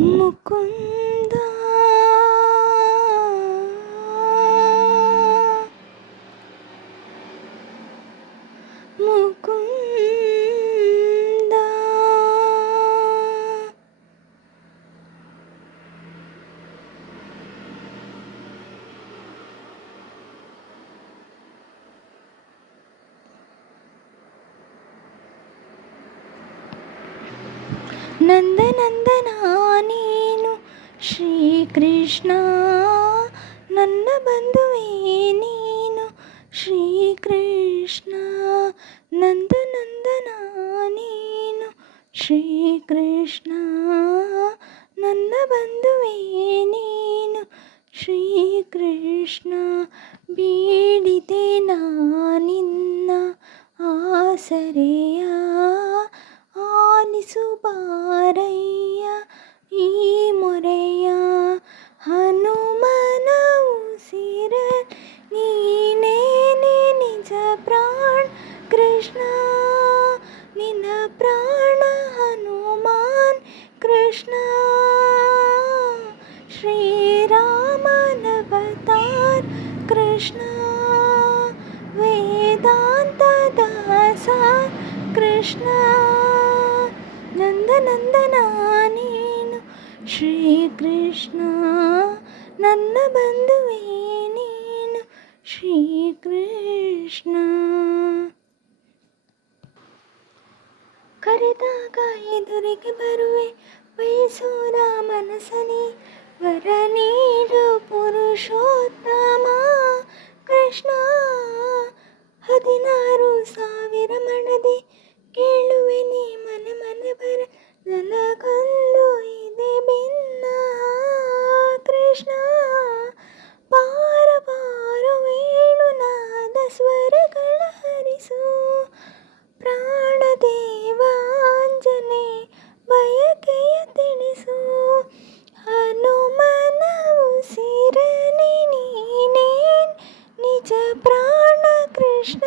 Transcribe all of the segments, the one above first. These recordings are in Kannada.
ಮುಕುಂದ ಮುಕುಂದ ನಂದನಂದನ ನೀನು ಶ್ರೀಕೃಷ್ಣ, ನನ್ನ ಬಂಧುವೇ ನೀನು ಶ್ರೀಕೃಷ್ಣ. ನಂದನಂದನ ನೀನು ಶ್ರೀಕೃಷ್ಣ, ನನ್ನ ಬಂಧುವೇ ನೀನು ಶ್ರೀಕೃಷ್ಣ. ಬೇಡಿದೆ ನಾನಿನ್ನ ಆಸರೆಯ, ಆಲಿಸು ಬಾರಯ್ಯ ಈ ಮೊರೆಯ. ಹನುಮನ ಉಸಿರ ನೀನೇನೆ ನಿಜ ಪ್ರಾಣ ಕೃಷ್ಣ, ನಿನ್ನ ಪ್ರಾಣ ಹನುಮಾನ್ ಕೃಷ್ಣ. ಶ್ರೀರಾಮನವತಾರ್ ಕೃಷ್ಣ, ವೇದಾಂತದ ಸಾರ ಕೃಷ್ಣ. ನಂದನಂದನ ನೀನು ಶ್ರೀಕೃಷ್ಣ, ನನ್ನ ಬಂಧುವೇ ನೀನು ಶ್ರೀಕೃಷ್ಣ. ಕರೆದಾಗ ಎದುರಿಗೆ ಬರುವೆ ಬಯಸೋ ರಾಮನ ಸನಿ, ವರ ನೀಡು ಪುರುಷೋತ್ತಮ ಕೃಷ್ಣ. 16,000 ಮಣದಿ ಕೇಳುವೆ ನೀ ಮನೆ ಮನೆ ಬರ, ನನಗೊಂದು ಇದೆ ಭಿನ್ನ ಕೃಷ್ಣ. ಪಾರ ಪಾರ ವೇಣುನಾದ ಸ್ವರಗಳ ಹರಿಸು, ಪ್ರಾಣದೇವಾಂಜನೆ ಬಯಕೆಯ ತಿಳಿಸು. ಹನುಮನ ಉಸಿರನೆ ನೀನೇನ್ ನಿಜ ಪ್ರಾಣ ಕೃಷ್ಣ.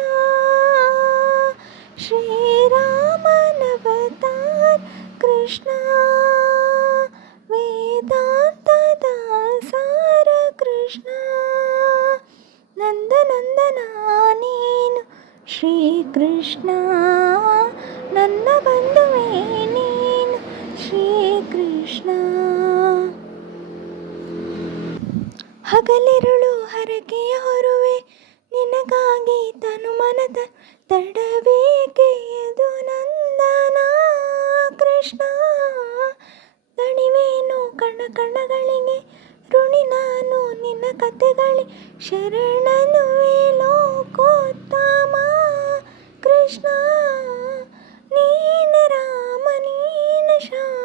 ಶ್ರೀರಾಮನವತಾರ್ ಕೃಷ್ಣ, ವೇದಾಂತದ ಸಾರ ಕೃಷ್ಣ. ನಂದನಂದನ ನೀನು ಶ್ರೀಕೃಷ್ಣ, ನನ್ನ ಬಂಧುವೇ ನೀನು ಶ್ರೀಕೃಷ್ಣ. ಹಗಲಿರುಳು ಹರಕೆಯ ಹೊರುವೆ ನಿನಗಾಗಿ ತನು ಮನದ ತಡಬೇಕೆಯದು ನಂದನ ಕೃಷ್ಣ. ದಣಿವೇನು ಕಣ ಕಣಗಳಿಗೆ ಋಣಿ ನಾನು ನಿನ್ನ ಕಥೆಗಳಿ, ಶರಣನುವೆ ಲೋಕೋತ್ತಮ ಕೃಷ್ಣ. ನೀನ ರಾಮ ನೀನ ಶ್ಯಾಮ